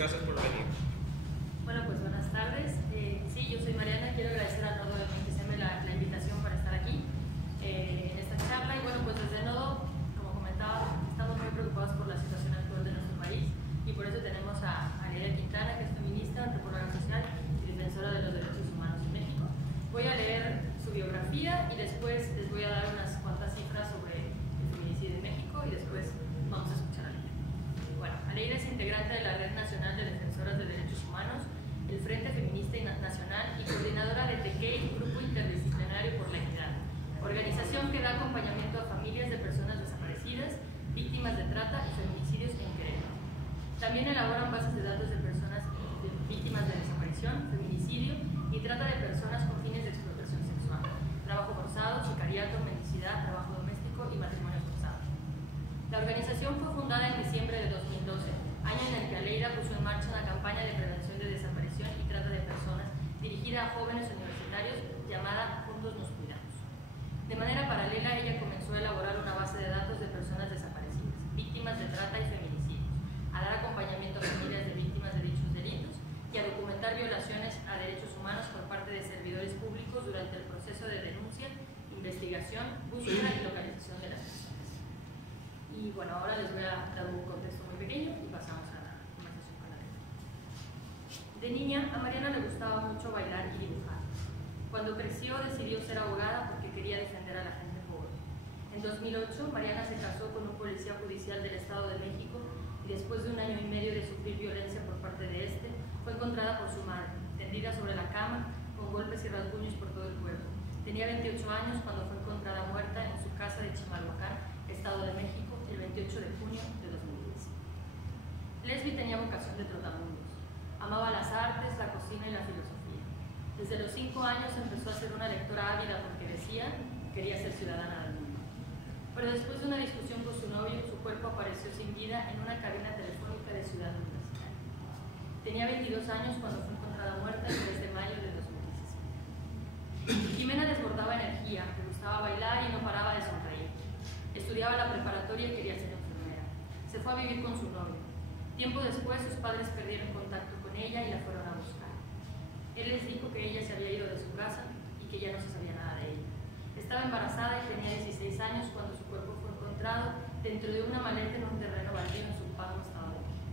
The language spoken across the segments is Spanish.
gracias por venir. Bueno, pues buenas tardes. Sí, yo soy Mariana, quiero agradecer a Nodo la invitación para estar aquí en esta charla. Y bueno, pues desde Nodo, como comentaba, estamos muy preocupados por la situación actual de nuestro país y por eso tenemos a Leila Quintana, que es feminista, antropóloga social y defensora de los derechos humanos en México. Voy a leer su biografía y después les voy a dar unas cuantas cifras sobre el feminicidio en México y después vamos a escuchar a Leila. Bueno, Leila es integrante de la Red Nacional de Defensoras de Derechos Humanos, el Frente Feminista Nacional y coordinadora de TECEI, Grupo Interdisciplinario por la Equidad, organización que da acompañamiento a familias de personas desaparecidas, víctimas de trata y feminicidios en Querétaro. También elaboran bases de datos de personas víctimas de desaparición, feminicidio y trata de personas con fines de explotación sexual, trabajo forzado, sicariato, mendicidad, trabajo doméstico y matrimonio forzado. La organización fue fundada en diciembre de 2012, año en el que Aleida puso en marcha una campaña de prevención de desaparición y trata de personas dirigida a jóvenes universitarios llamada Juntos Nos Cuidamos. De manera paralela, ella comenzó a elaborar una base de datos de personas desaparecidas, víctimas de trata y feminicidios, a dar acompañamiento a familias de víctimas de dichos delitos y a documentar violaciones a derechos humanos por parte de servidores públicos durante el proceso de denuncia, investigación, búsqueda y localización de las personas. Y bueno, ahora les voy a dar un contexto muy pequeño y pasamos a la conversación con la Leila. De niña, a Mariana le gustaba mucho bailar y dibujar. Cuando creció, decidió ser abogada porque quería defender a la gente pobre. En 2008, Mariana se casó con un policía judicial del Estado de México y después de 1 año y medio de sufrir violencia por parte de este, fue encontrada por su madre, tendida sobre la cama, con golpes y rasguños por todo el cuerpo. Tenía 28 años cuando fue encontrada muerta en su casa de Chimalhuacán, Estado de México, el 28 de junio de 2010. Lesbi tenía vocación de trotamundos. Amaba las artes, la cocina y la filosofía. Desde los 5 años empezó a ser una lectora ávida porque decía que quería ser ciudadana del mundo. Pero después de una discusión con su novio, su cuerpo apareció sin vida en una cabina telefónica de Ciudad Universitaria. Tenía 22 años cuando fue encontrada muerta el 3 de mayo de 2017. Jimena desbordaba energía, le gustaba bailar y no paraba de sonreír. Estudiaba la preparatoria y quería ser enfermera. Se fue a vivir con su novio. Tiempo después, sus padres perdieron contacto con ella y la fueron a buscar. Él les dijo que ella se había ido de su casa y que ya no se sabía nada de ella. Estaba embarazada y tenía 16 años cuando su cuerpo fue encontrado dentro de una maleta en un terreno baldío en Zumpango, Estado de México.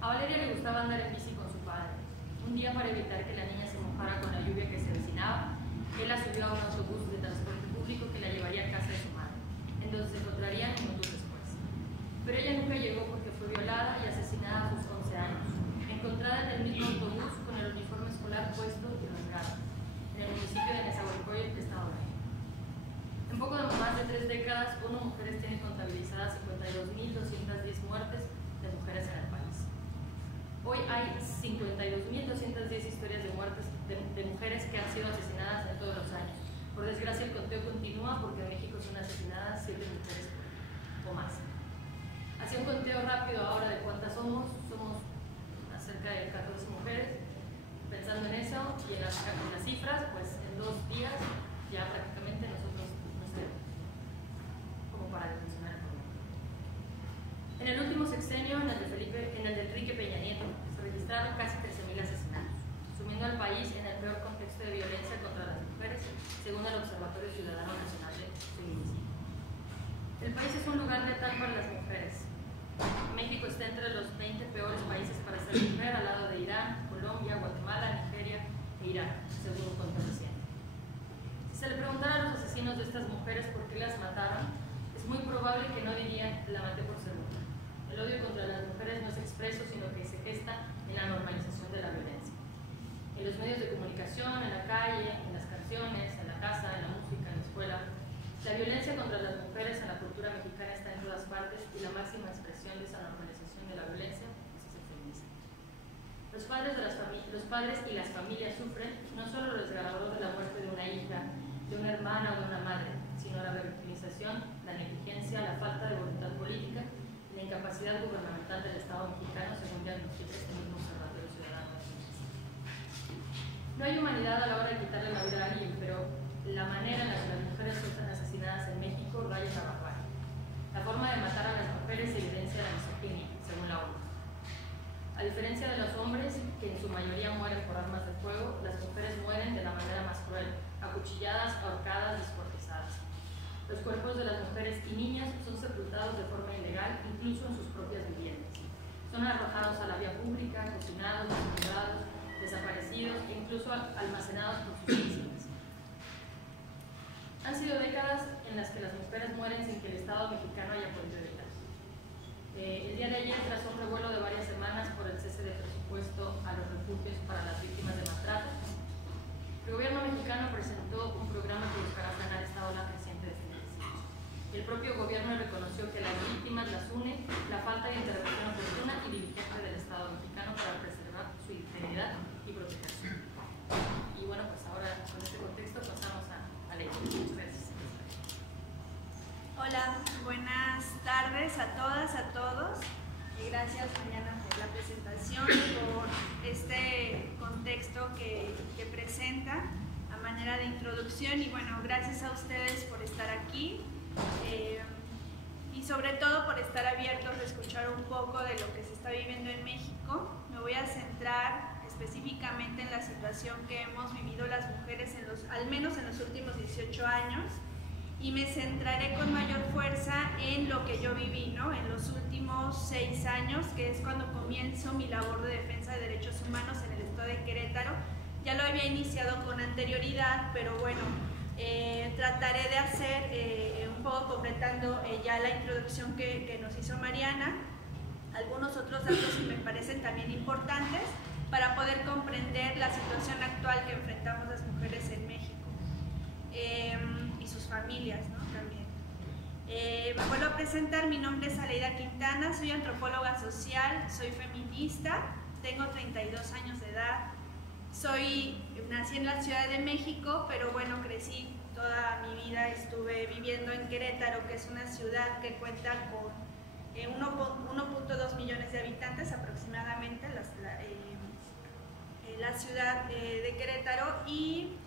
A Valeria le gustaba andar en bici con su padre. Un día, para evitar que la niña se mojara con la lluvia que se avecinaba, él la subió a un autobús de transporte público que la llevaría a casa de su madre, en donde se encontrarían minutos después. Pero ella nunca llegó porque fue violada y asesinada a sus 11 años, encontrada en el mismo autobús con el uniforme escolar puesto y rasgado, en el municipio de Nezahualcóyotl, Estado de México. En poco más de 3 décadas, ONU Mujeres tiene contabilizadas 52.210 muertes de mujeres en el país. Hoy hay 52.210 historias de muertes de mujeres que han sido asesinadas en todos los años. Por desgracia, el conteo continúa porque en México son asesinadas 7 mujeres o más. Hacía un conteo rápido ahora de cuántas somos cerca de 14 mujeres. Pensando en eso y en las cifras, pues en 2 días ya prácticamente nosotros, no sé, como para dimensionar el problema. En el último sexenio, en el de Enrique Peña Nieto, se registraron casi 13.000 asesinatos, sumiendo al país en el peor contexto de violencia contra las mujeres, según el Observatorio Ciudadano Nacional de Feminicidio. El país es un lugar letal para las mujeres. México está entre los 20 peores países para ser mujer, al lado de Irán, Colombia, Guatemala, Nigeria e Irak, según un conteo reciente. Si se le preguntara a los asesinos de estas mujeres por qué las mataron, es muy probable que no dirían la maté por ser mujer. El odio contra las mujeres no es expreso, sino que se gesta en la normalización de la violencia. En los medios de comunicación, en la calle, en las canciones, en la casa, en la música, en la escuela. La violencia contra las mujeres en la cultura mexicana está en todas partes y la máxima expresión de esa normalización de la violencia es el feminismo. Los padres y las familias sufren no solo lo desgarrador de la muerte de una hija, de una hermana o de una madre, sino la revictimización, la negligencia, la falta de voluntad política y la incapacidad gubernamental del Estado mexicano, según diagnostica este mismo Observatorio Ciudadano. No hay humanidad a la hora de quitarle la vida a alguien, pero la manera en la que las mujeres son asesinadas en México raya en la barbarie. La forma de matar a las mujeres evidencia la misoginia, según la ONU. diferencia de los hombres, que en su mayoría mueren por armas de fuego, las mujeres mueren de la manera más cruel, acuchilladas, ahorcadas, descuartizadas. Los cuerpos de las mujeres y niñas son sepultados de forma ilegal, incluso en sus propias viviendas. Son arrojados a la vía pública, cocinados, desnudados, desaparecidos e incluso almacenados por sus víctimas. Han sido décadas en las que las mujeres mueren sin que el Estado mexicano haya podido evitar. El día de ayer, tras un revuelo de varias semanas por el cese de presupuesto a los refugios para las víctimas de maltrato, el gobierno mexicano presentó un programa que buscará frenar esta ola creciente de feminicidios. El propio gobierno reconoció que las víctimas las une la falta de intervención oportuna y diligente del Estado mexicano para preservar su integridad y protegerse. Y bueno, pues ahora con este contexto pasamos a Ley. Muchas gracias. Hola, buenas tardes a todas, a todos. Y gracias, Mariana, por la presentación, por este contexto que presenta a manera de introducción. Y bueno, gracias a ustedes por estar aquí y sobre todo por estar abiertos a escuchar un poco de lo que se está viviendo en México. Me voy a centrar específicamente en la situación que hemos vivido las mujeres, al menos en los últimos 18 años. Y me centraré con mayor fuerza en lo que yo viví, ¿no? En los últimos 6 años, que es cuando comienzo mi labor de defensa de derechos humanos en el estado de Querétaro. Ya lo había iniciado con anterioridad, pero bueno, trataré de hacer un poco completando ya la introducción que nos hizo Mariana, algunos otros datos que me parecen también importantes para poder comprender la situación actual que enfrentamos las mujeres en México. Y sus familias, ¿no? También. Me vuelvo a presentar, mi nombre es Aleida Quintana, soy antropóloga social, soy feminista, tengo 32 años de edad, nací en la Ciudad de México, pero bueno, crecí toda mi vida, estuve viviendo en Querétaro, que es una ciudad que cuenta con 1.2 millones de habitantes aproximadamente, la ciudad de Querétaro, y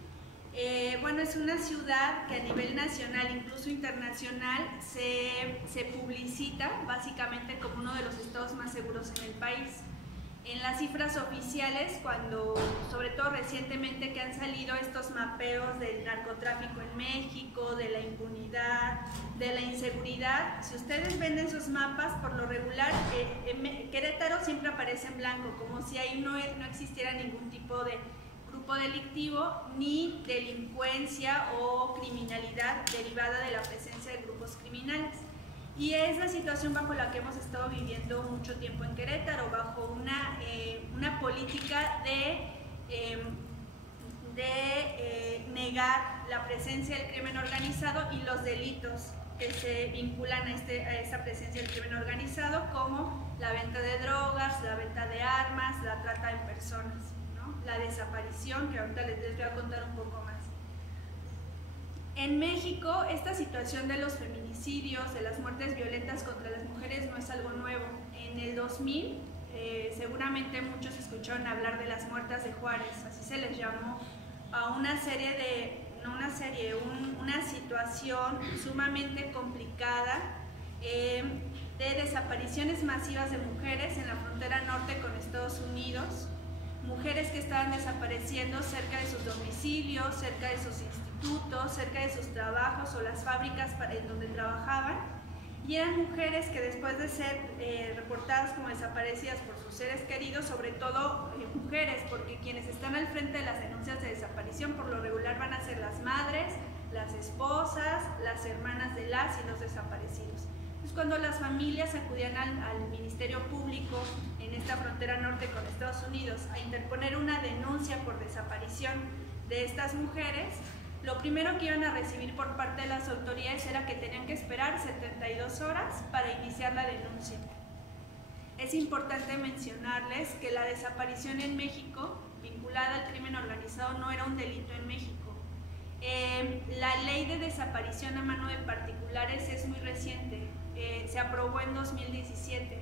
bueno, es una ciudad que a nivel nacional, incluso internacional, se publicita básicamente como uno de los estados más seguros en el país. En las cifras oficiales, sobre todo recientemente que han salido estos mapeos del narcotráfico en México, de la impunidad, de la inseguridad, si ustedes ven esos mapas, por lo regular, Querétaro siempre aparece en blanco, como si ahí no existiera ningún tipo de grupo delictivo ni delincuencia o criminalidad derivada de la presencia de grupos criminales. Y es la situación bajo la que hemos estado viviendo mucho tiempo en Querétaro, bajo una política de negar la presencia del crimen organizado y los delitos que se vinculan a esta presencia del crimen organizado, como la venta de drogas, la venta de armas, la trata de personas, la desaparición, que ahorita les voy a contar un poco más. En México, esta situación de los feminicidios, de las muertes violentas contra las mujeres no es algo nuevo. En el 2000, seguramente muchos escucharon hablar de las muertas de Juárez, así se les llamó a una situación sumamente complicada de desapariciones masivas de mujeres en la frontera norte con Estados Unidos, mujeres que estaban desapareciendo cerca de sus domicilios, cerca de sus institutos, cerca de sus trabajos o las fábricas en donde trabajaban, y eran mujeres que después de ser reportadas como desaparecidas por sus seres queridos, sobre todo mujeres, porque quienes están al frente de las denuncias de desaparición por lo regular van a ser las madres, las esposas, las hermanas de las y los desaparecidos. Entonces, cuando las familias acudían al Ministerio Público en esta frontera norte con Estados Unidos a interponer una denuncia por desaparición de estas mujeres, lo primero que iban a recibir por parte de las autoridades era que tenían que esperar 72 horas para iniciar la denuncia. Es importante mencionarles que la desaparición en México, vinculada al crimen organizado, no era un delito en México. La ley de desaparición a mano de particulares es muy reciente, se aprobó en 2017.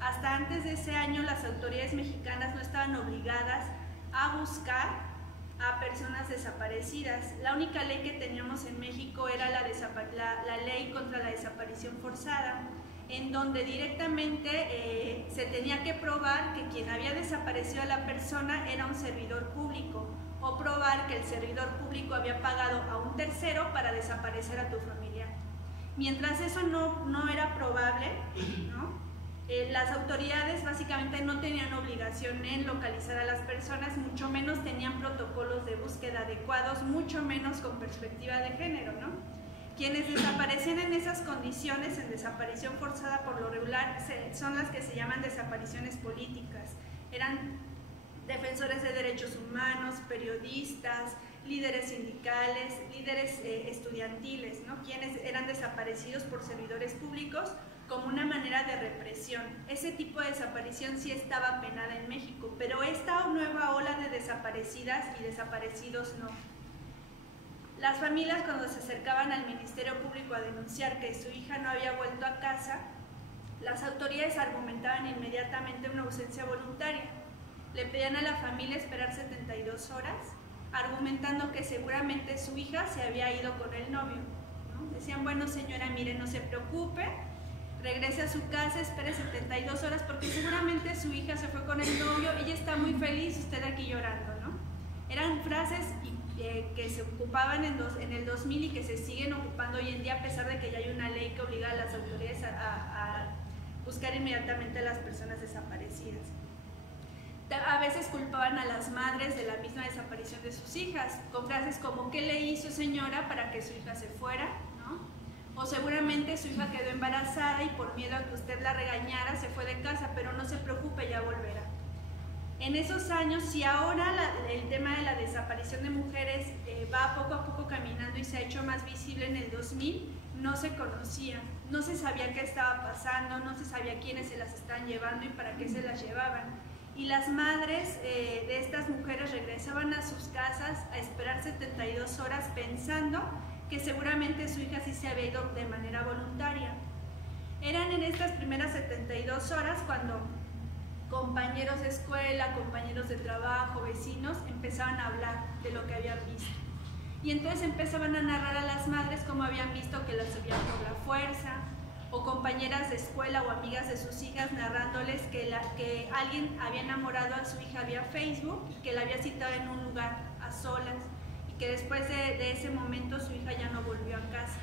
Hasta antes de ese año las autoridades mexicanas no estaban obligadas a buscar a personas desaparecidas. La única ley que teníamos en México era la ley contra la desaparición forzada, en donde directamente se tenía que probar que quien había desaparecido a la persona era un servidor público, o probar que el servidor público había pagado a un tercero para desaparecer a tu familiar. Mientras eso no era probable, ¿no? Las autoridades básicamente no tenían obligación en localizar a las personas, mucho menos tenían protocolos de búsqueda adecuados, mucho menos con perspectiva de género, ¿no? Quienes desaparecían en esas condiciones, en desaparición forzada por lo regular, son las que se llaman desapariciones políticas. Eran defensores de derechos humanos, periodistas, líderes sindicales, líderes estudiantiles, ¿no? Quienes eran desaparecidos por servidores públicos como una manera de represión. Ese tipo de desaparición sí estaba penada en México, pero esta nueva ola de desaparecidas y desaparecidos no. Las familias, cuando se acercaban al Ministerio Público a denunciar que su hija no había vuelto a casa, las autoridades argumentaban inmediatamente una ausencia voluntaria. Le pedían a la familia esperar 72 horas, argumentando que seguramente su hija se había ido con el novio, ¿no? Decían, bueno señora, mire, no se preocupe, regrese a su casa, espere 72 horas porque seguramente su hija se fue con el novio, ella está muy feliz, usted aquí llorando, ¿no? Eran frases que se ocupaban en el 2000 y que se siguen ocupando hoy en día, a pesar de que ya hay una ley que obliga a las autoridades a buscar inmediatamente a las personas desaparecidas. A veces culpaban a las madres de la misma desaparición de sus hijas, con frases como ¿qué le hizo señora para que su hija se fuera? ¿No? O seguramente su hija quedó embarazada y por miedo a que usted la regañara se fue de casa, pero no se preocupe, ya volverá. En esos años, si ahora el tema de la desaparición de mujeres va poco a poco caminando y se ha hecho más visible en el 2000, no se conocía, no se sabía qué estaba pasando, no se sabía quiénes se las estaban llevando y para qué se las llevaban. Y las madres de estas mujeres regresaban a sus casas a esperar 72 horas pensando que seguramente su hija sí se había ido de manera voluntaria. Eran en estas primeras 72 horas cuando compañeros de escuela, compañeros de trabajo, vecinos, empezaban a hablar de lo que habían visto. Y entonces empezaban a narrar a las madres cómo habían visto que las subían por la fuerza, o compañeras de escuela o amigas de sus hijas narrándoles que alguien había enamorado a su hija vía Facebook y que la había citado en un lugar a solas y que después de ese momento su hija ya no volvió a casa.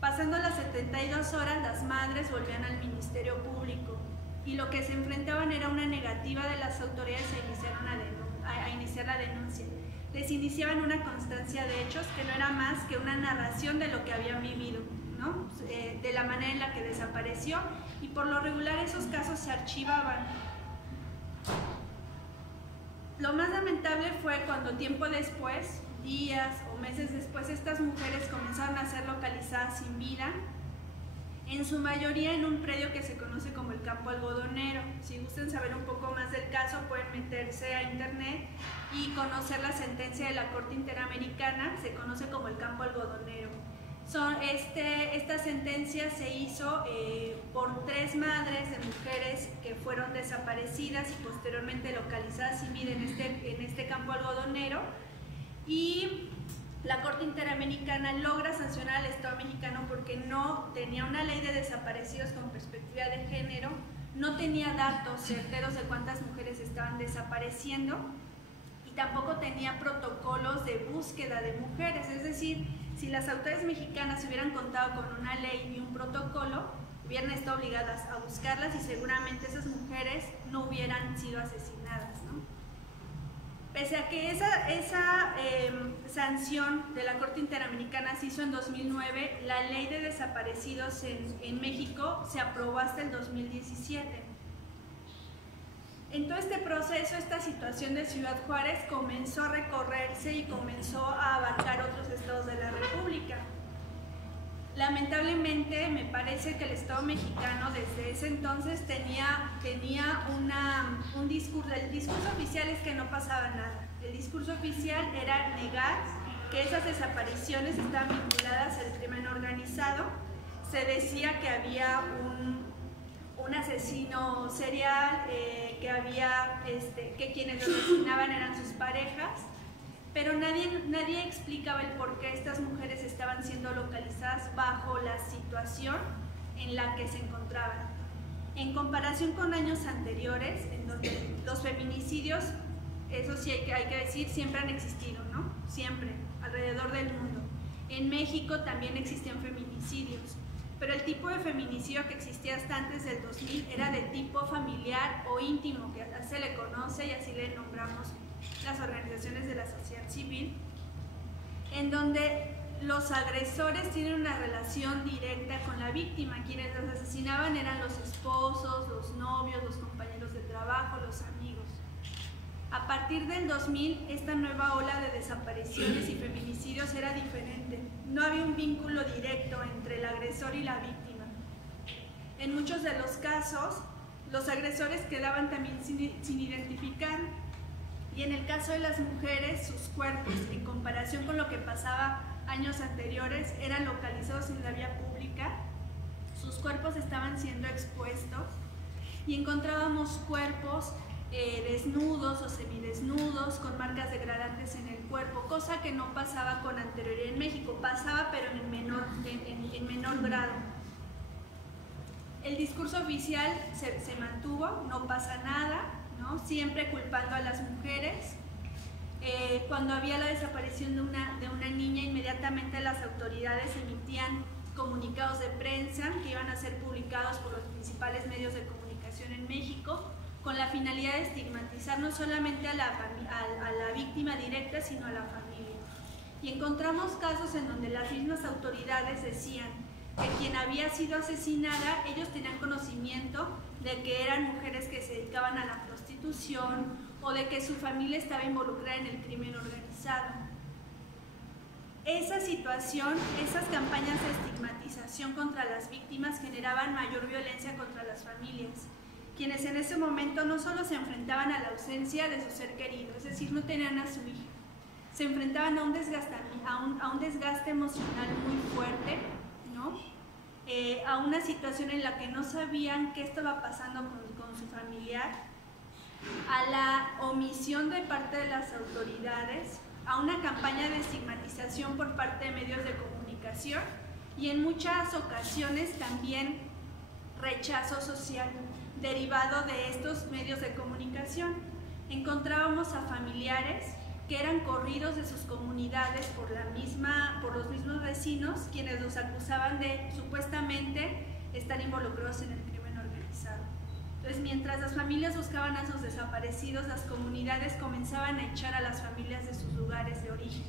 Pasando las 72 horas, las madres volvían al Ministerio Público y lo que se enfrentaban era una negativa de las autoridades a iniciar la denuncia. Les iniciaban una constancia de hechos que no era más que una narración de lo que habían vivido, ¿no? De la manera en la que desapareció, y por lo regular esos casos se archivaban. Lo más lamentable fue cuando tiempo después, días o meses después, estas mujeres comenzaron a ser localizadas sin vida, en su mayoría en un predio que se conoce como el Campo Algodonero. Si gustan saber un poco más del caso, pueden meterse a internet y conocer la sentencia de la Corte Interamericana, se conoce como el Campo Algodonero. Esta sentencia se hizo por 3 madres de mujeres que fueron desaparecidas y posteriormente localizadas sin vida en este campo algodonero, y la Corte Interamericana logra sancionar al Estado mexicano porque no tenía una ley de desaparecidos con perspectiva de género, no tenía datos certeros de cuántas mujeres estaban desapareciendo y tampoco tenía protocolos de búsqueda de mujeres. Es decir, si las autoridades mexicanas hubieran contado con una ley y un protocolo, hubieran estado obligadas a buscarlas y seguramente esas mujeres no hubieran sido asesinadas, ¿no? Pese a que esa sanción de la Corte Interamericana se hizo en 2009, la ley de desaparecidos en México se aprobó hasta el 2017. En todo este proceso, esta situación de Ciudad Juárez comenzó a recorrerse y comenzó a abarcar otros estados de la República. Lamentablemente, me parece que el Estado mexicano desde ese entonces tenía un discurso. El discurso oficial es que no pasaba nada. El discurso oficial era negar que esas desapariciones estaban vinculadas al crimen organizado. Se decía que había un asesino serial, que quienes lo asesinaban eran sus parejas, pero nadie explicaba el por qué estas mujeres estaban siendo localizadas bajo la situación en la que se encontraban. En comparación con años anteriores, en donde los feminicidios, eso sí hay que decir, siempre han existido, ¿no? Siempre, alrededor del mundo. En México también existían feminicidios, pero el tipo de feminicidio que existía hasta antes del 2000 era de tipo familiar o íntimo, que así se le conoce y así le nombramos las organizaciones de la sociedad civil, en donde los agresores tienen una relación directa con la víctima. Quienes los asesinaban eran los esposos, los novios, los compañeros de trabajo, los amigos. A partir del 2000, esta nueva ola de desapariciones y feminicidios era diferente. No había un vínculo directo entre el agresor y la víctima. En muchos de los casos, los agresores quedaban también sin identificar. Y en el caso de las mujeres, sus cuerpos, en comparación con lo que pasaba años anteriores, eran localizados en la vía pública, sus cuerpos estaban siendo expuestos y encontrábamos cuerpos desnudos o semidesnudos con marcas degradantes en el cuerpo, cosa que no pasaba con anterioridad en México, pasaba pero en menor grado. El discurso oficial se mantuvo, no pasa nada, ¿no? Siempre culpando a las mujeres. Cuando había la desaparición de una niña, inmediatamente las autoridades emitían comunicados de prensa que iban a ser publicados por los principales medios de comunicación en México, con la finalidad de estigmatizar no solamente a la víctima directa, sino a la familia. Y encontramos casos en donde las mismas autoridades decían que quien había sido asesinada, ellos tenían conocimiento de que eran mujeres que se dedicaban a la prostitución o de que su familia estaba involucrada en el crimen organizado. Esa situación, esas campañas de estigmatización contra las víctimas generaban mayor violencia contra las familias, quienes en ese momento no solo se enfrentaban a la ausencia de su ser querido, es decir, no tenían a su hija, se enfrentaban a un desgaste emocional muy fuerte, ¿no? A una situación en la que no sabían qué estaba pasando con su familiar, a la omisión de parte de las autoridades, a una campaña de estigmatización por parte de medios de comunicación y en muchas ocasiones también rechazo social derivado de estos medios de comunicación. Encontrábamos a familiares que eran corridos de sus comunidades por los mismos vecinos, quienes los acusaban de supuestamente estar involucrados en el crimen organizado. Entonces, mientras las familias buscaban a sus desaparecidos, las comunidades comenzaban a echar a las familias de sus lugares de origen,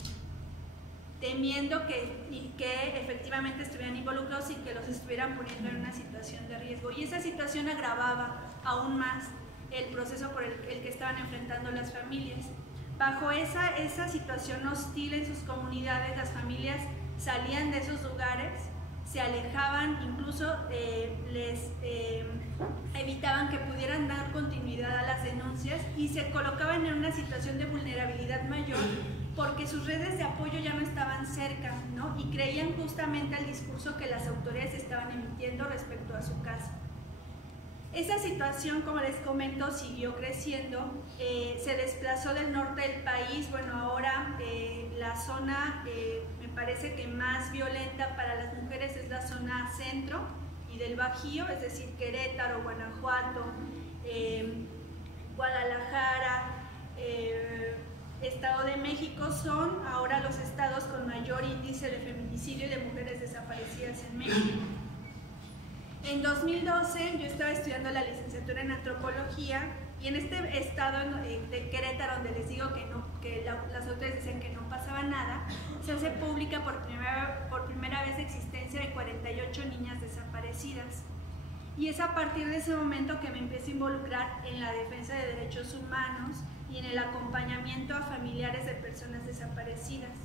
temiendo que efectivamente estuvieran involucrados y que los estuvieran poniendo en una situación de riesgo. Y esa situación agravaba aún más el proceso por el que estaban enfrentando las familias. Bajo esa situación hostil en sus comunidades, las familias salían de esos lugares, se alejaban, incluso evitaban que pudieran dar continuidad a las denuncias y se colocaban en una situación de vulnerabilidad mayor porque sus redes de apoyo ya no estaban cerca, ¿no? Y creían justamente al discurso que las autoridades estaban emitiendo respecto a su caso. Esa situación, como les comento, siguió creciendo, se desplazó del norte del país. Bueno, ahora la zona me parece que más violenta para las mujeres es la zona centro y del Bajío, es decir, Querétaro, Guanajuato, Guadalajara, Estado de México son ahora los estados con mayor índice de feminicidio y de mujeres desaparecidas en México. En 2012 yo estaba estudiando la licenciatura en antropología y en este estado de Querétaro, donde les digo que las autoridades decían que no pasaba nada, se hace pública por primera vez la existencia de 48 niñas desaparecidas. Y es a partir de ese momento que me empiezo a involucrar en la defensa de derechos humanos y en el acompañamiento a familiares de personas desaparecidas.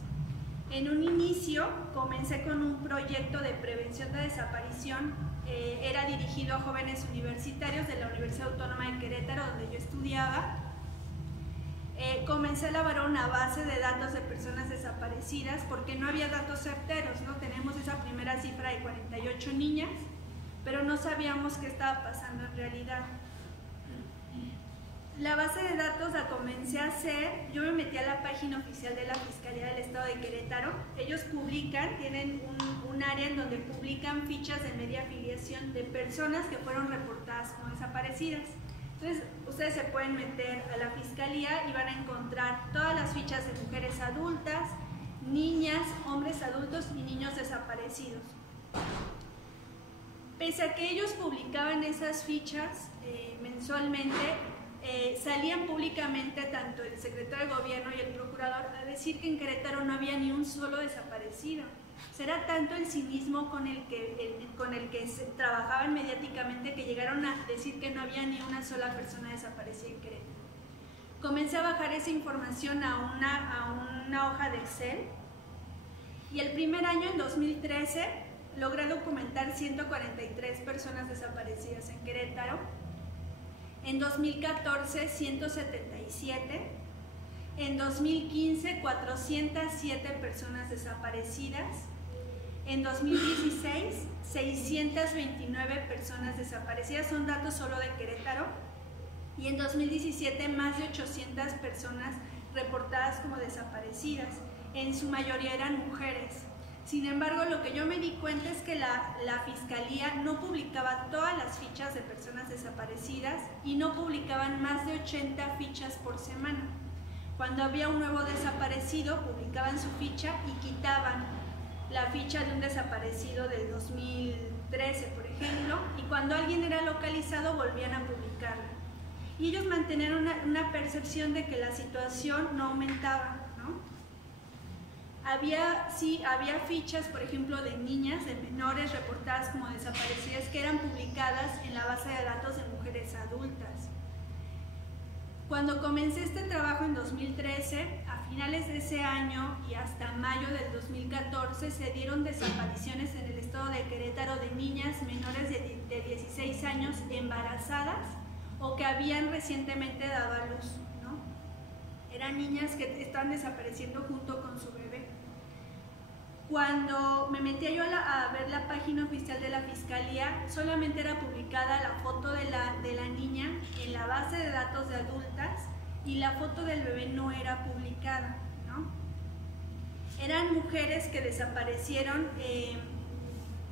En un inicio comencé con un proyecto de prevención de desaparición, era dirigido a jóvenes universitarios de la Universidad Autónoma de Querétaro, donde yo estudiaba. Comencé a elaborar una base de datos de personas desaparecidas porque no había datos certeros, ¿no? Tenemos esa primera cifra de 48 niñas, pero no sabíamos qué estaba pasando en realidad. la base de datos la comencé a hacer, yo me metí a la página oficial de la Fiscalía del Estado de Querétaro. Ellos publican, tienen un área en donde publican fichas de media afiliación de personas que fueron reportadas como desaparecidas. Entonces, ustedes se pueden meter a la Fiscalía y van a encontrar todas las fichas de mujeres adultas, niñas, hombres adultos y niños desaparecidos. Pese a que ellos publicaban esas fichas mensualmente, salían públicamente tanto el secretario de Gobierno y el procurador a decir que en Querétaro no había ni un solo desaparecido. Será tanto el cinismo con el que se trabajaban mediáticamente que llegaron a decir que no había ni una sola persona desaparecida en Querétaro. Comencé a bajar esa información a una hoja de Excel y el primer año, en 2013, logré documentar 143 personas desaparecidas en Querétaro. En 2014, 177. En 2015, 407 personas desaparecidas. En 2016, 629 personas desaparecidas, son datos solo de Querétaro. Y en 2017, más de 800 personas reportadas como desaparecidas. En su mayoría eran mujeres. Sin embargo, lo que yo me di cuenta es que la Fiscalía no publicaba todas las fichas de personas desaparecidas y no publicaban más de 80 fichas por semana. Cuando había un nuevo desaparecido, publicaban su ficha y quitaban la ficha de un desaparecido del 2013, por ejemplo, y cuando alguien era localizado volvían a publicarla. Y ellos mantenían una percepción de que la situación no aumentaba, ¿no? Había fichas, por ejemplo, de niñas, de menores reportadas como desaparecidas que eran publicadas en la base de datos de mujeres adultas. Cuando comencé este trabajo en 2013, a finales de ese año y hasta mayo del 2014 se dieron desapariciones en el estado de Querétaro de niñas menores de 16 años embarazadas o que habían recientemente dado a luz, ¿no? Eran niñas que estaban desapareciendo junto con su bebé. Cuando me metí yo a ver la página oficial de la Fiscalía, solamente era publicada la foto de la niña en la base de datos de adultas y la foto del bebé no era publicada, ¿no? Eran mujeres que desaparecieron,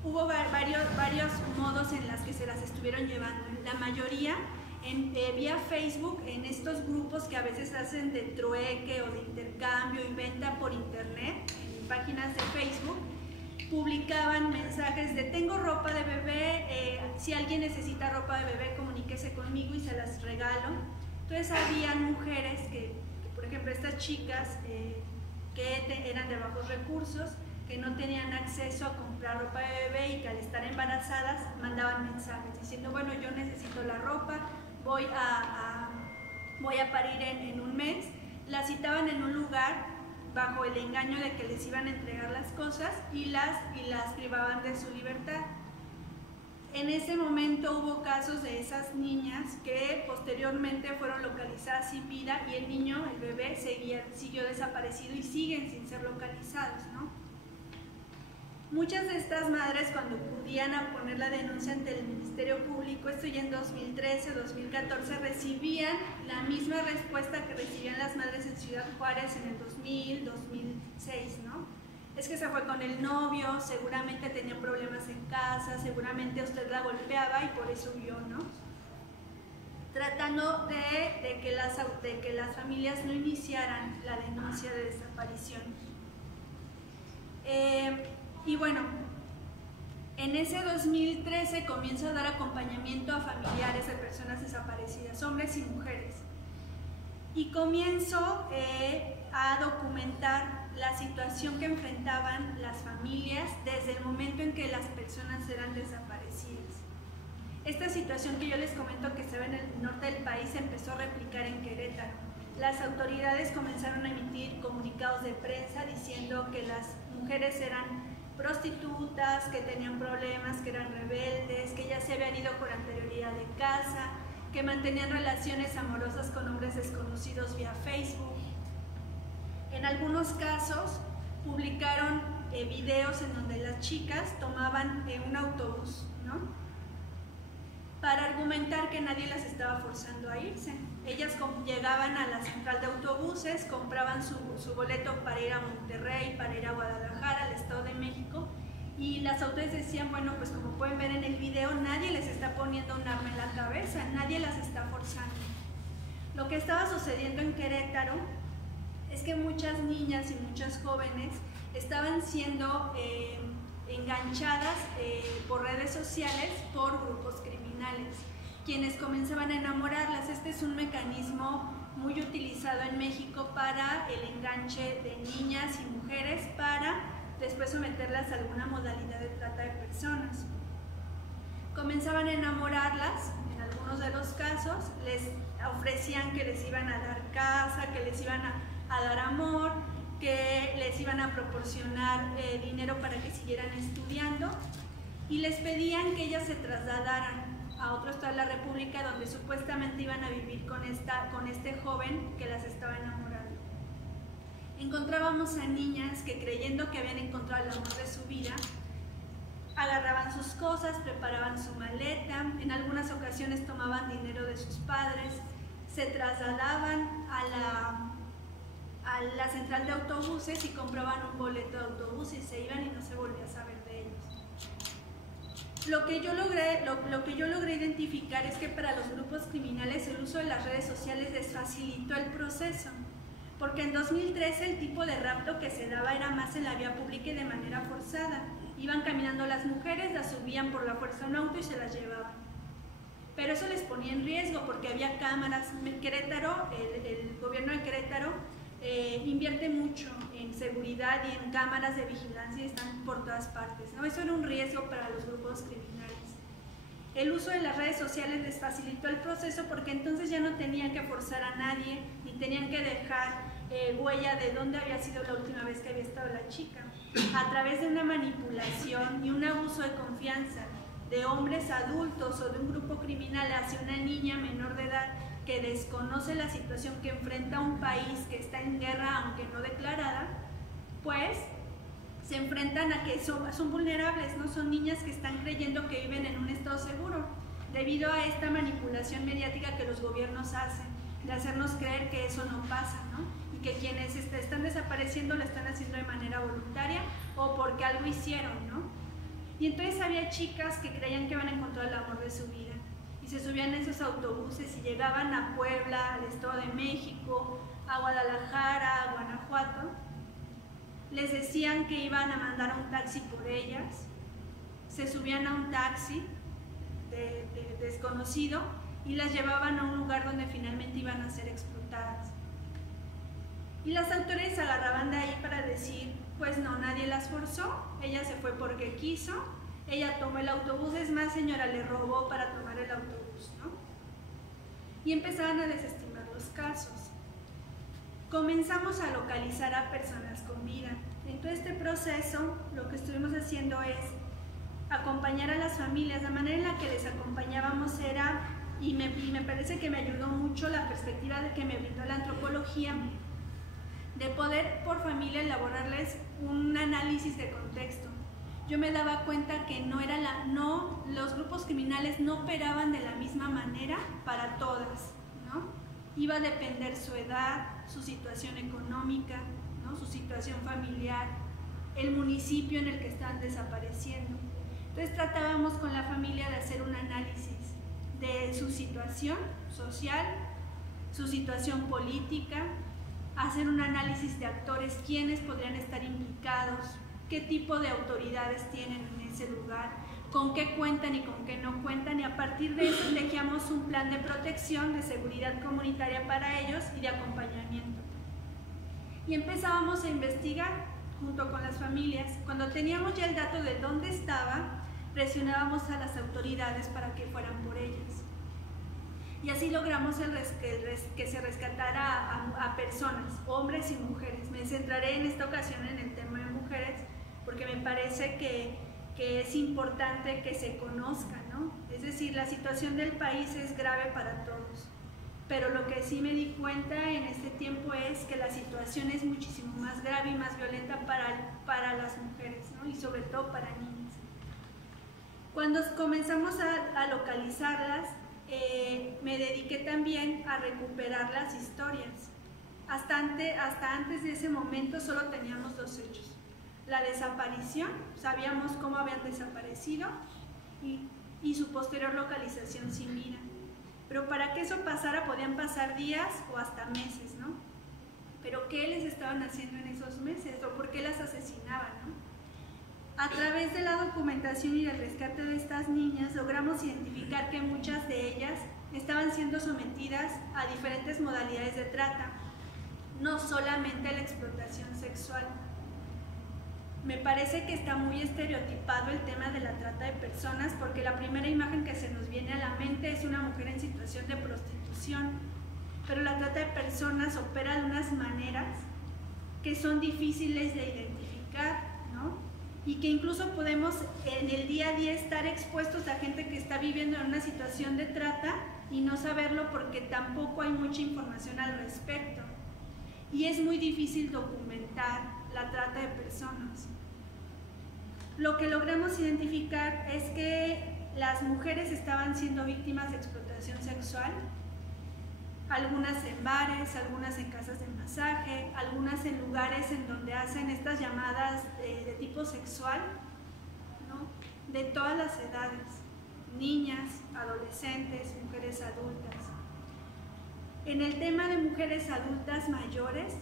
hubo varios modos en los que se las estuvieron llevando. La mayoría vía Facebook, en estos grupos que a veces hacen de trueque o de intercambio y venta por internet, páginas de Facebook, publicaban mensajes de tengo ropa de bebé, si alguien necesita ropa de bebé comuníquese conmigo y se las regalo. Entonces habían mujeres que por ejemplo estas chicas que eran de bajos recursos, que no tenían acceso a comprar ropa de bebé y que al estar embarazadas mandaban mensajes diciendo bueno, yo necesito la ropa, voy a parir en un mes. Las citaban en un lugar bajo el engaño de que les iban a entregar las cosas y las privaban de su libertad. En ese momento hubo casos de esas niñas que posteriormente fueron localizadas sin vida y el niño, el bebé, siguió desaparecido y siguen sin ser localizados, ¿no? Muchas de estas madres, cuando acudían a poner la denuncia ante el Ministerio Público, esto ya en 2013, 2014, recibían la misma respuesta que recibían las madres en Ciudad Juárez en el 2000, 2006, ¿no? Es que se fue con el novio, seguramente tenía problemas en casa, seguramente usted la golpeaba y por eso huyó, ¿no? Tratando de que las familias no iniciaran la denuncia de desaparición. Y bueno, en ese 2013 comienzo a dar acompañamiento a familiares de personas desaparecidas, hombres y mujeres. Y comienzo a documentar la situación que enfrentaban las familias desde el momento en que las personas eran desaparecidas. Esta situación que yo les comento que estaba en el norte del país se empezó a replicar en Querétaro. Las autoridades comenzaron a emitir comunicados de prensa diciendo que las mujeres eran prostitutas, que tenían problemas, que eran rebeldes, que ya se habían ido con anterioridad de casa, que mantenían relaciones amorosas con hombres desconocidos vía Facebook. En algunos casos publicaron videos en donde las chicas tomaban un autobús, ¿no? Para argumentar que nadie las estaba forzando a irse. Ellas llegaban a la central de autobuses, compraban su boleto para ir a Monterrey, para ir a Guadalajara, al Estado de México, y las autoridades decían, bueno, pues como pueden ver en el video, nadie les está poniendo un arma en la cabeza, nadie las está forzando. Lo que estaba sucediendo en Querétaro es que muchas niñas y muchas jóvenes estaban siendo enganchadas por redes sociales por grupos criminales, quienes comenzaban a enamorarlas. Este es un mecanismo muy utilizado en México para el enganche de niñas y mujeres para después someterlas a alguna modalidad de trata de personas. Comenzaban a enamorarlas, en algunos de los casos les ofrecían que les iban a dar casa, que les iban a dar amor, que les iban a proporcionar dinero para que siguieran estudiando, y les pedían que ellas se trasladaran a otro estado de la República donde supuestamente iban a vivir con este joven que las estaba enamorando. Encontrábamos a niñas que, creyendo que habían encontrado el amor de su vida, agarraban sus cosas, preparaban su maleta, en algunas ocasiones tomaban dinero de sus padres, se trasladaban a la central de autobuses y compraban un boleto de autobús y se iban y no se volvía a saber de ellos. Lo que yo logré identificar es que para los grupos criminales el uso de las redes sociales les facilitó el proceso, porque en 2013 el tipo de rapto que se daba era más en la vía pública y de manera forzada. Iban caminando las mujeres, las subían por la fuerza a un auto y se las llevaban. Pero eso les ponía en riesgo porque había cámaras. Querétaro, el gobierno de Querétaro invierte mucho en seguridad y en cámaras de vigilancia y están por todas partes, ¿no? Eso era un riesgo para los grupos criminales. El uso de las redes sociales les facilitó el proceso porque entonces ya no tenían que forzar a nadie ni tenían que dejar huella de dónde había sido la última vez que había estado la chica. A través de una manipulación y un abuso de confianza de hombres adultos o de un grupo criminal hacia una niña menor de edad que desconoce la situación que enfrenta un país que está en guerra, aunque no declarada, pues se enfrentan a que son vulnerables, ¿no? Son niñas que están creyendo que viven en un estado seguro, debido a esta manipulación mediática que los gobiernos hacen, de hacernos creer que eso no pasa, ¿no? Y que quienes están desapareciendo lo están haciendo de manera voluntaria o porque algo hicieron, ¿no? Y entonces había chicas que creían que iban a encontrar el amor de su vida y se subían a esos autobuses y llegaban a Puebla, al Estado de México, a Guadalajara, a Guanajuato. Les decían que iban a mandar a un taxi por ellas, se subían a un taxi desconocido y las llevaban a un lugar donde finalmente iban a ser explotadas. Y las autoridades agarraban de ahí para decir, pues no, nadie las forzó, ella se fue porque quiso, ella tomó el autobús, es más, señora, le robó para tomar el autobús, ¿no? Y empezaban a desestimar los casos. Comenzamos a localizar a personas con vida. En todo este proceso, lo que estuvimos haciendo es acompañar a las familias. La manera en la que les acompañábamos era, y me parece que me ayudó mucho la perspectiva de que me brindó la antropología, de poder por familia elaborarles un análisis de contexto. Yo me daba cuenta que los grupos criminales no operaban de la misma manera para todas, ¿no? Iba a depender su edad, su situación económica, ¿no? Su situación familiar, el municipio en el que están desapareciendo. Entonces tratábamos con la familia de hacer un análisis de su situación social, su situación política, hacer un análisis de actores, quiénes podrían estar implicados, qué tipo de autoridades tienen en ese lugar, con qué cuentan y con qué no cuentan, y a partir de eso tejíamos un plan de protección, de seguridad comunitaria para ellos y de acompañamiento. Y empezábamos a investigar junto con las familias. Cuando teníamos ya el dato de dónde estaba, presionábamos a las autoridades para que fueran por ellas. Y así logramos que se rescatara a personas, hombres y mujeres. Me centraré en esta ocasión en el tema de mujeres porque me parece que es importante que se conozca, ¿no? Es decir, la situación del país es grave para todos, pero lo que sí me di cuenta en este tiempo es que la situación es muchísimo más grave y más violenta para las mujeres, ¿no? Y sobre todo para niñas. Cuando comenzamos a localizarlas, me dediqué también a recuperar las historias. Hasta antes de ese momento solo teníamos 2 hechos. La desaparición, sabíamos cómo habían desaparecido, y su posterior localización sin vida. Pero para que eso pasara podían pasar días o hasta meses, ¿no? Pero ¿qué les estaban haciendo en esos meses? ¿O por qué las asesinaban, no? A través de la documentación y del rescate de estas niñas logramos identificar que muchas de ellas estaban siendo sometidas a diferentes modalidades de trata, no solamente a la explotación sexual. Me parece que está muy estereotipado el tema de la trata de personas, porque la primera imagen que se nos viene a la mente es una mujer en situación de prostitución, pero la trata de personas opera de unas maneras que son difíciles de identificar, ¿no? Y que incluso podemos en el día a día estar expuestos a gente que está viviendo en una situación de trata y no saberlo porque tampoco hay mucha información al respecto. Y es muy difícil documentar la trata de personas. Lo que logramos identificar es que las mujeres estaban siendo víctimas de explotación sexual, algunas en bares, algunas en casas de masaje, algunas en lugares en donde hacen estas llamadas de tipo sexual, ¿no? De todas las edades, niñas, adolescentes, mujeres adultas. En el tema de mujeres adultas mayores,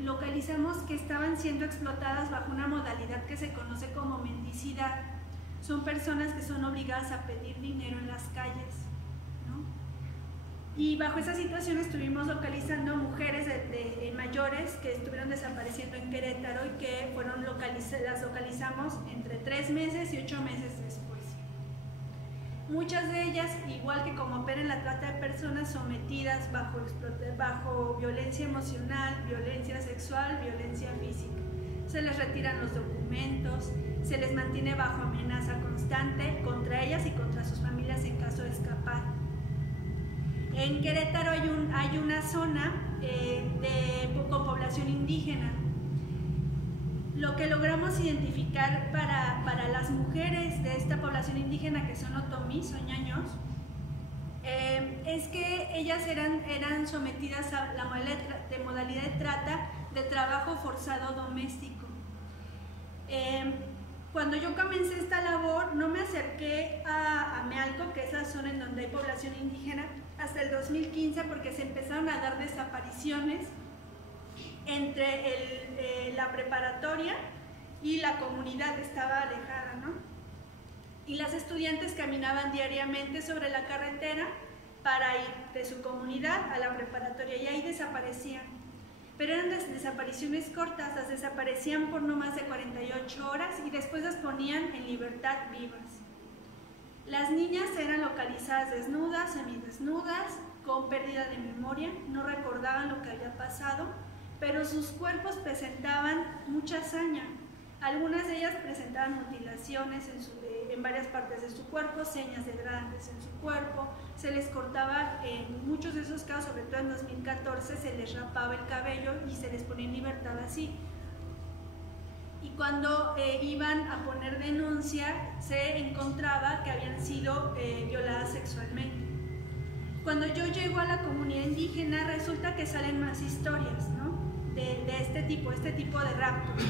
localizamos que estaban siendo explotadas bajo una modalidad que se conoce como mendicidad. Son personas que son obligadas a pedir dinero en las calles, ¿no? Y bajo esa situación estuvimos localizando mujeres mayores que estuvieron desapareciendo en Querétaro y que las localizamos entre 3 meses y 8 meses después. Muchas de ellas, igual que como opera en la trata de personas, sometidas bajo violencia emocional, violencia sexual, violencia física. Se les retiran los documentos, se les mantiene bajo amenaza constante contra ellas y contra sus familias en caso de escapar. En Querétaro hay una zona con población indígena. Lo que logramos identificar para las mujeres de esta población indígena, que son otomís o ñaños, es que ellas eran sometidas a la modalidad de trata de trabajo forzado doméstico. Cuando yo comencé esta labor, no me acerqué a Amealco, que es la zona en donde hay población indígena, hasta el 2015, porque se empezaron a dar desapariciones entre la preparatoria y la comunidad estaba alejada, ¿no? Y las estudiantes caminaban diariamente sobre la carretera para ir de su comunidad a la preparatoria y ahí desaparecían. Pero eran desapariciones cortas, las desaparecían por no más de 48 horas y después las ponían en libertad vivas. Las niñas eran localizadas desnudas, semidesnudas, con pérdida de memoria, no recordaban lo que había pasado, pero sus cuerpos presentaban mucha hazaña. Algunas de ellas presentaban mutilaciones en varias partes de su cuerpo, señas degradantes en su cuerpo, se les cortaba, en muchos de esos casos, sobre todo en 2014, se les rapaba el cabello y se les ponía en libertad así. Y cuando iban a poner denuncia, se encontraba que habían sido violadas sexualmente. Cuando yo llego a la comunidad indígena, resulta que salen más historias, ¿no? De este tipo de raptos.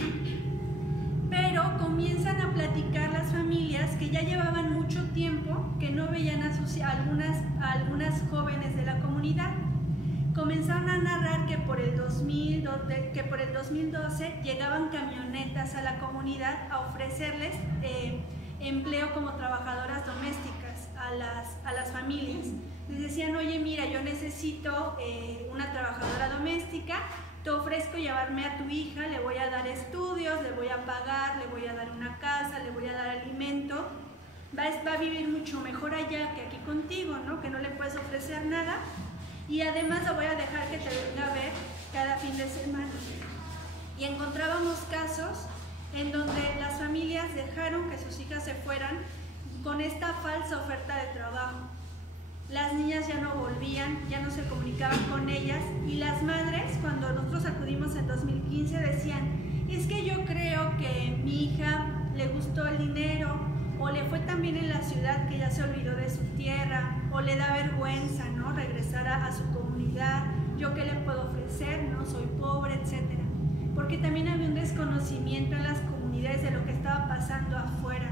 Pero comienzan a platicar las familias que ya llevaban mucho tiempo que no veían a algunas jóvenes de la comunidad. Comenzaron a narrar que por el 2012 llegaban camionetas a la comunidad a ofrecerles empleo como trabajadoras domésticas a las familias. Les decían, oye, mira, yo necesito una trabajadora doméstica, te ofrezco llevarme a tu hija, le voy a dar estudios, le voy a pagar, le voy a dar una casa, le voy a dar alimento, va a vivir mucho mejor allá que aquí contigo, ¿no? Que no le puedes ofrecer nada, y además la voy a dejar que te venga a ver cada fin de semana. Y encontrábamos casos en donde las familias dejaron que sus hijas se fueran con esta falsa oferta de trabajo. Las niñas ya no volvían, ya no se comunicaban con ellas, y las madres, cuando nosotros acudimos en 2015, decían, es que yo creo que mi hija le gustó el dinero, o le fue tan bien en la ciudad que ya se olvidó de su tierra, o le da vergüenza, ¿no?, regresar a su comunidad. ¿Yo qué le puedo ofrecer? ¿No? Soy pobre, etcétera. Porque también había un desconocimiento en las comunidades de lo que estaba pasando afuera,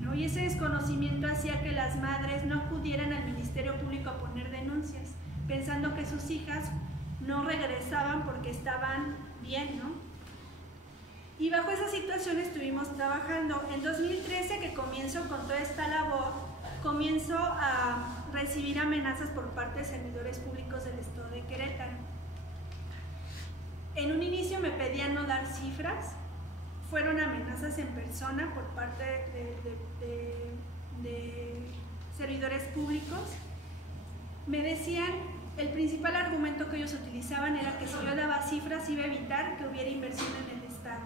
¿no? Y ese desconocimiento hacía que las madres no acudieran al Ministerio Público a poner denuncias, pensando que sus hijas no regresaban porque estaban bien, ¿no? Y bajo esa situación estuvimos trabajando. En 2013, que comienzo con toda esta labor, comienzo a recibir amenazas por parte de servidores públicos del estado de Querétaro. En un inicio me pedían no dar cifras, fueron amenazas en persona por parte de servidores públicos. Me decían, el principal argumento que ellos utilizaban era que si yo daba cifras iba a evitar que hubiera inversión en el estado.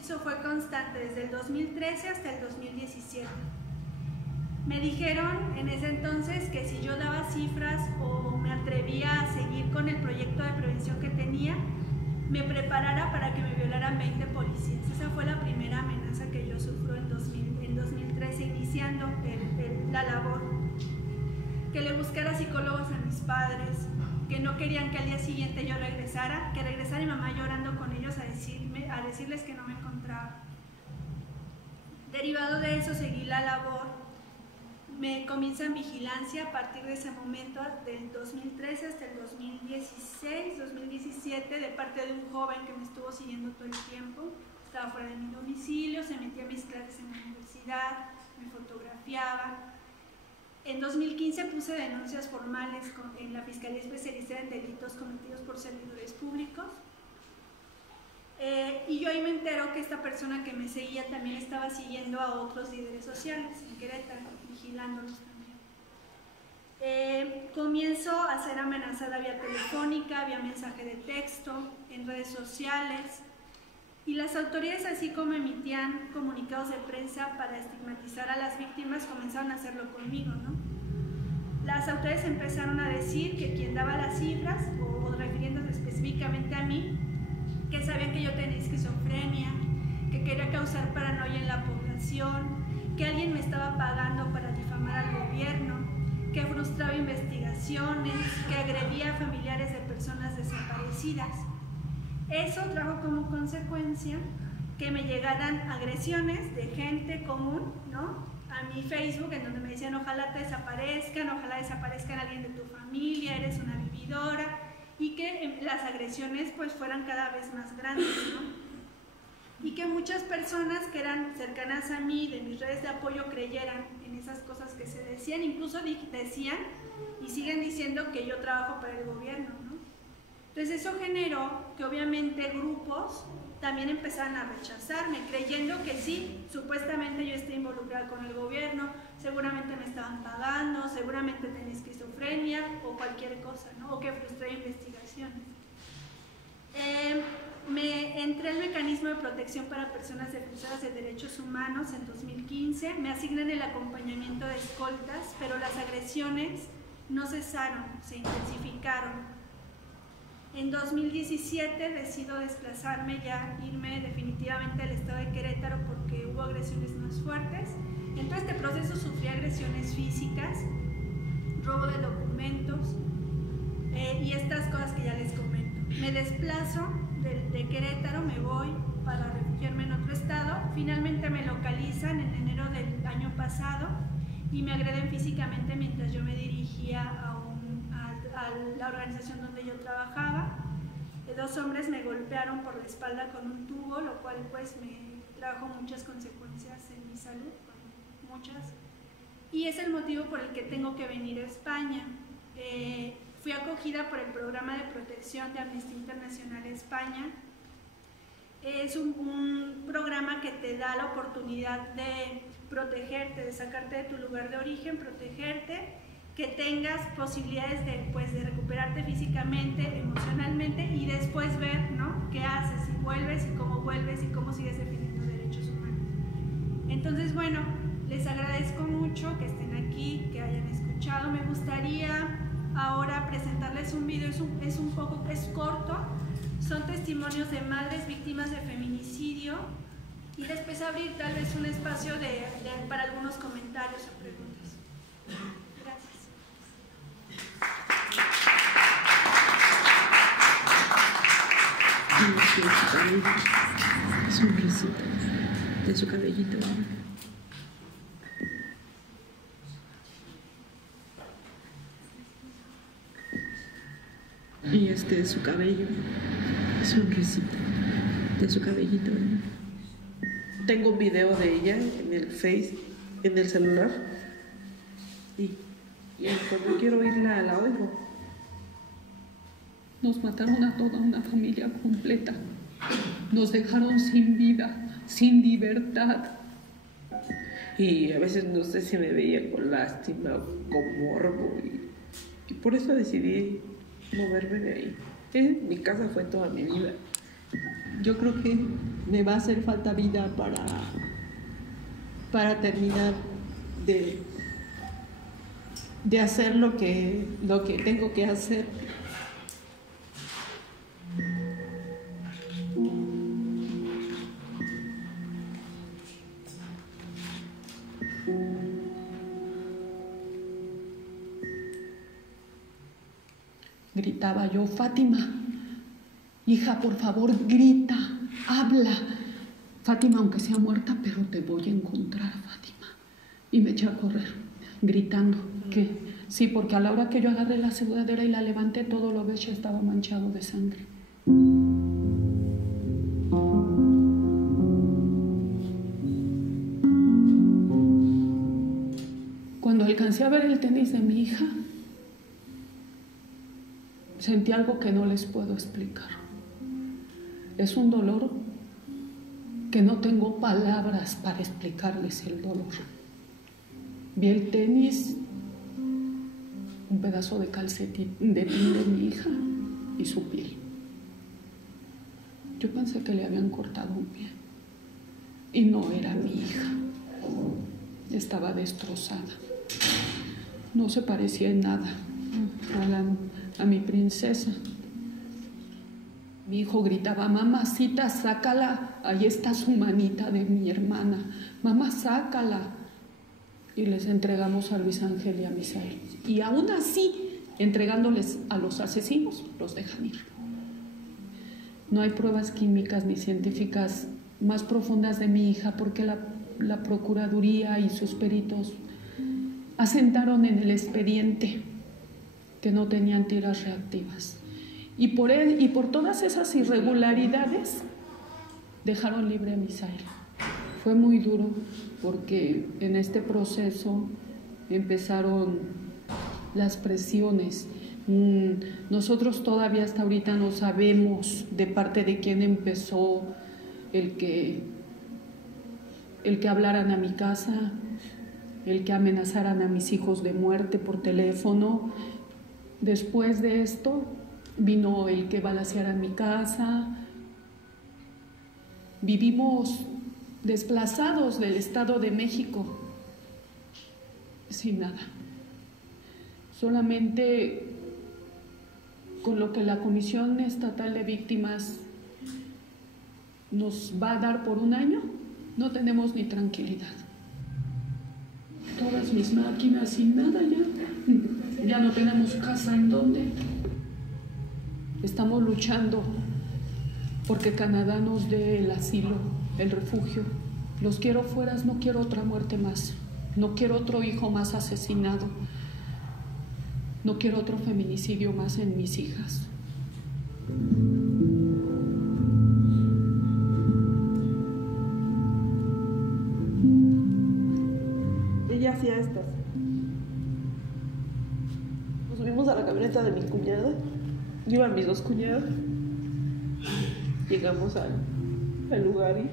Eso fue constante desde el 2013 hasta el 2017. Me dijeron en ese entonces que si yo daba cifras o me atrevía a seguir con el proyecto de prevención que tenía, me preparara para que me violaran 20 policías. Esa fue la primera amenaza que yo sufro en 2013, iniciando la labor. Que le buscara psicólogos a mis padres, que no querían que al día siguiente yo regresara, que regresara mi mamá llorando con ellos a decirles que no me encontraba. Derivado de eso seguí la labor. Me comienzan vigilancia a partir de ese momento, del 2013 hasta el 2016, 2017, de parte de un joven que me estuvo siguiendo todo el tiempo. Estaba fuera de mi domicilio, se metía a mis clases en la universidad, me fotografiaba. En 2015 puse denuncias formales en la Fiscalía Especializada en Delitos Cometidos por Servidores Públicos. Y yo ahí me entero que esta persona que me seguía también estaba siguiendo a otros líderes sociales en Querétaro, vigilándolos también. Comienzo a ser amenazada vía telefónica, vía mensaje de texto, en redes sociales, y las autoridades, así como emitían comunicados de prensa para estigmatizar a las víctimas, comenzaron a hacerlo conmigo, ¿no? Las autoridades empezaron a decir que quien daba las cifras, o refiriéndose específicamente a mí, que sabían que yo tenía esquizofrenia, que quería causar paranoia en la población, que alguien me estaba pagando para difamar al gobierno, que frustraba investigaciones, que agredía a familiares de personas desaparecidas. Eso trajo como consecuencia que me llegaran agresiones de gente común, ¿no?, a mi Facebook, en donde me decían ojalá te desaparezcan, ojalá desaparezcan alguien de tu familia, eres una vividora, y que las agresiones pues fueran cada vez más grandes, ¿no? Y que muchas personas que eran cercanas a mí, de mis redes de apoyo, creyeran en esas cosas que se decían, incluso decían y siguen diciendo que yo trabajo para el gobierno, ¿no? Entonces eso generó que obviamente grupos también empezaron a rechazarme, creyendo que sí, supuestamente yo estoy involucrada con el gobierno, seguramente me estaban pagando, seguramente tenía esquizofrenia o cualquier cosa, ¿no?, o que frustré investigaciones. Me entré al mecanismo de protección para personas defensoras de derechos humanos en 2015, me asignan el acompañamiento de escoltas, pero las agresiones no cesaron, se intensificaron. En 2017 decido desplazarme, ya irme definitivamente al estado de Querétaro porque hubo agresiones más fuertes. En todo este proceso sufrí agresiones físicas, robo de documentos y estas cosas que ya les comento. Me desplazo de Querétaro, me voy para refugiarme en otro estado. Finalmente me localizan en enero del año pasado y me agreden físicamente mientras yo me dirigía a la organización donde yo trabajaba. Dos hombres me golpearon por la espalda con un tubo, lo cual pues me trajo muchas consecuencias en mi salud, muchas, y es el motivo por el que tengo que venir a España. Fui acogida por el programa de protección de Amnistía Internacional España. Es un programa que te da la oportunidad de protegerte, de sacarte de tu lugar de origen, protegerte, que tengas posibilidades de recuperarte físicamente, emocionalmente, y después ver, ¿no?, qué haces, si vuelves y cómo sigues defendiendo derechos humanos. Entonces, bueno, les agradezco mucho que estén aquí, que hayan escuchado. Me gustaría ahora presentarles un video, es corto, son testimonios de madres víctimas de feminicidio y después abrir tal vez un espacio para algunos comentarios o preguntas. Gracias. Es un risito de su cabellito. Y este es su cabello, es un risito de su cabellito. Tengo un video de ella en el Face, en el celular, y cuando quiero oírla la oigo. Nos mataron a toda una familia completa. Nos dejaron sin vida, sin libertad. Y a veces no sé si me veía con lástima o con morbo. Y por eso decidí moverme de ahí. Mi casa fue toda mi vida. Yo creo que me va a hacer falta vida para terminar de hacer lo que tengo que hacer. Gritaba yo: Fátima, hija, por favor, grita, habla. Fátima, aunque sea muerta, pero te voy a encontrar, Fátima. Y me eché a correr, gritando que sí, porque a la hora que yo agarré la sudadera y la levanté, todo lo ves, ya estaba manchado de sangre. Cuando alcancé a ver el tenis de mi hija, sentí algo que no les puedo explicar. Es un dolor que no tengo palabras para explicarles el dolor. Vi el tenis, un pedazo de calcetín de piel de mi hija y su piel. Yo pensé que le habían cortado un pie y no era mi hija. Estaba destrozada. No se parecía en nada a mi princesa. Mi hijo gritaba: mamacita, sácala, ahí está su manita de mi hermana, mamá, sácala. Y les entregamos a Luis Ángel y a Misael. Y aún así, entregándoles a los asesinos, los dejan ir. No hay pruebas químicas ni científicas más profundas de mi hija, porque la Procuraduría y sus peritos asentaron en el expediente que no tenían tiras reactivas. Y por todas esas irregularidades dejaron libre a Misael. Fue muy duro porque en este proceso empezaron las presiones. Nosotros todavía hasta ahorita no sabemos de parte de quién empezó el que hablaran a mi casa, el que amenazaran a mis hijos de muerte por teléfono. Después de esto vino el que balaceara mi casa. Vivimos desplazados del Estado de México, sin nada. Solamente con lo que la Comisión Estatal de Víctimas nos va a dar por un año, no tenemos ni tranquilidad. Todas mis máquinas sin nada ya. Ya no tenemos casa en donde. Estamos luchando porque Canadá nos dé el asilo, el refugio. Los quiero fuera, no quiero otra muerte más. No quiero otro hijo más asesinado. No quiero otro feminicidio más en mis hijas. Ella hacía estas. Nos subimos a la camioneta de mi cuñada. Iban mis dos cuñadas. Llegamos al lugar y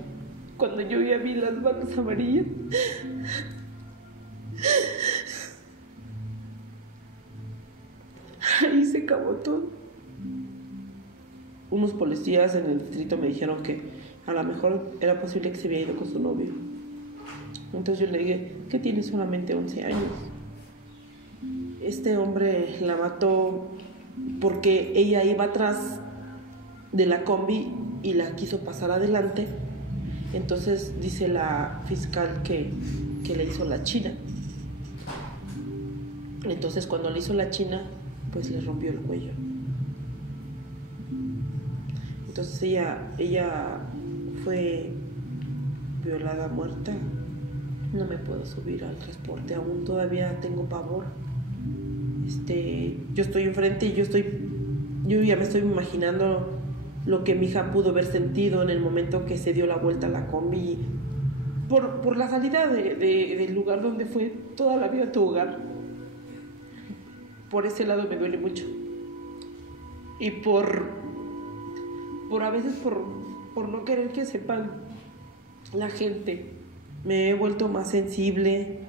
cuando yo vi las bandas amarillas, ahí se acabó todo. Unos policías en el distrito me dijeron que a lo mejor era posible que se había ido con su novio. Entonces yo le dije que tiene solamente 11 años. Este hombre la mató porque ella iba atrás de la combi y la quiso pasar adelante Entonces dice la fiscal que le hizo la china. Entonces cuando le hizo la china, pues le rompió el cuello. Entonces ella fue violada, muerta. No me puedo subir al transporte, aún todavía tengo pavor. Yo estoy enfrente y yo ya me estoy imaginando lo que mi hija pudo haber sentido en el momento que se dio la vuelta a la combi por la salida del lugar donde fue toda la vida tu hogar. Por ese lado me duele mucho. Y por a veces por no querer que sepan la gente, me he vuelto más sensible,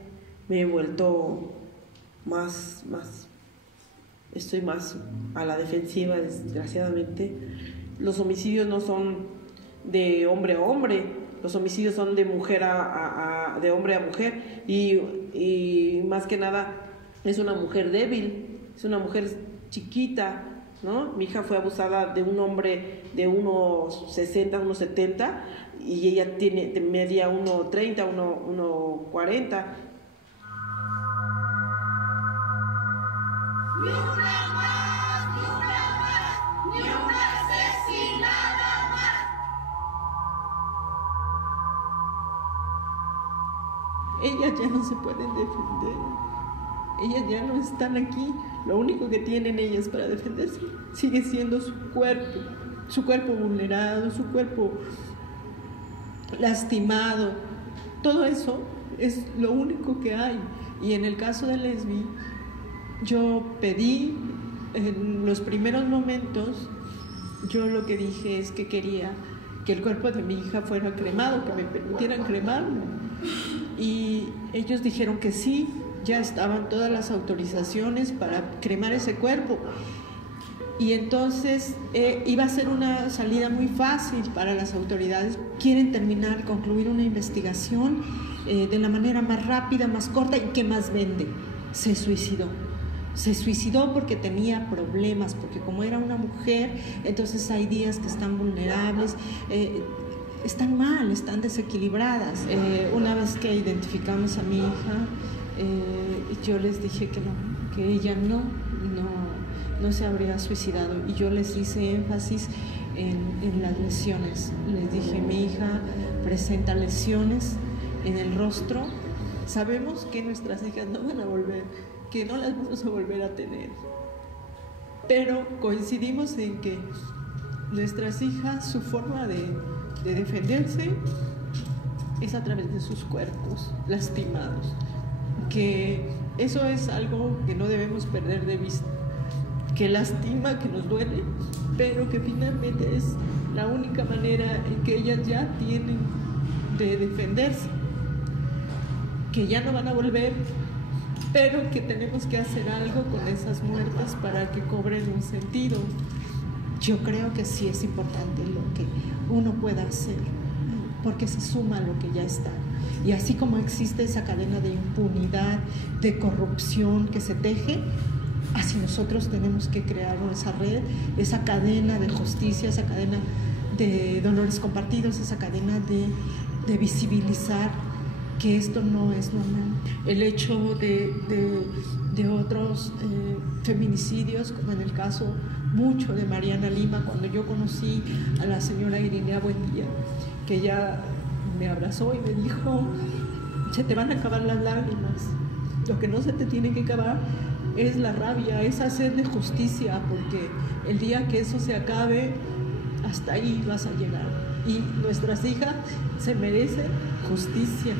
me he vuelto más estoy más a la defensiva, desgraciadamente. Los homicidios no son de hombre a hombre, los homicidios son de mujer de hombre a mujer, y más que nada es una mujer débil, es una mujer chiquita, ¿no? Mi hija fue abusada de un hombre de unos 60, unos 70, y ella media 1.30, 1.40. Ni una más, ni una asesinada más. Ellas ya no se pueden defender. Ellas ya no están aquí. Lo único que tienen ellas para defenderse sigue siendo su cuerpo vulnerado, su cuerpo lastimado. Todo eso es lo único que hay. Y en el caso de Lesbi, yo pedí en los primeros momentos, yo lo que dije es que quería que el cuerpo de mi hija fuera cremado, que me permitieran cremarlo. Y ellos dijeron que sí, ya estaban todas las autorizaciones para cremar ese cuerpo. Y entonces iba a ser una salida muy fácil para las autoridades. Quieren concluir una investigación de la manera más rápida, más corta y que más vende. Se suicidó porque tenía problemas, porque como era una mujer, entonces hay días que están vulnerables, están mal, están desequilibradas. Una vez que identificamos a mi hija, yo les dije que no, que ella no se habría suicidado, y yo les hice énfasis en las lesiones. Les dije, mi hija presenta lesiones en el rostro, sabemos que nuestras hijas no van a volver, que no las vamos a volver a tener, pero coincidimos en que nuestras hijas, su forma de defenderse es a través de sus cuerpos lastimados, que eso es algo que no debemos perder de vista, que lastima, que nos duele, pero que finalmente es la única manera en que ellas ya tienen de defenderse, que ya no van a volver, pero que tenemos que hacer algo con esas muertes para que cobren un sentido. Yo creo que sí es importante lo que uno pueda hacer, porque se suma a lo que ya está. Y así como existe esa cadena de impunidad, de corrupción que se teje, así nosotros tenemos que crear esa red, esa cadena de justicia, esa cadena de dolores compartidos, esa cadena de visibilizar que esto no es normal. El hecho de otros feminicidios, como en el caso mucho de Mariana Lima, cuando yo conocí a la señora Irinea Buendía, que ella me abrazó y me dijo, se te van a acabar las lágrimas, lo que no se te tiene que acabar es la rabia, es hacer de justicia, porque el día que eso se acabe, hasta ahí vas a llegar. Y nuestras hijas se merecen justicia.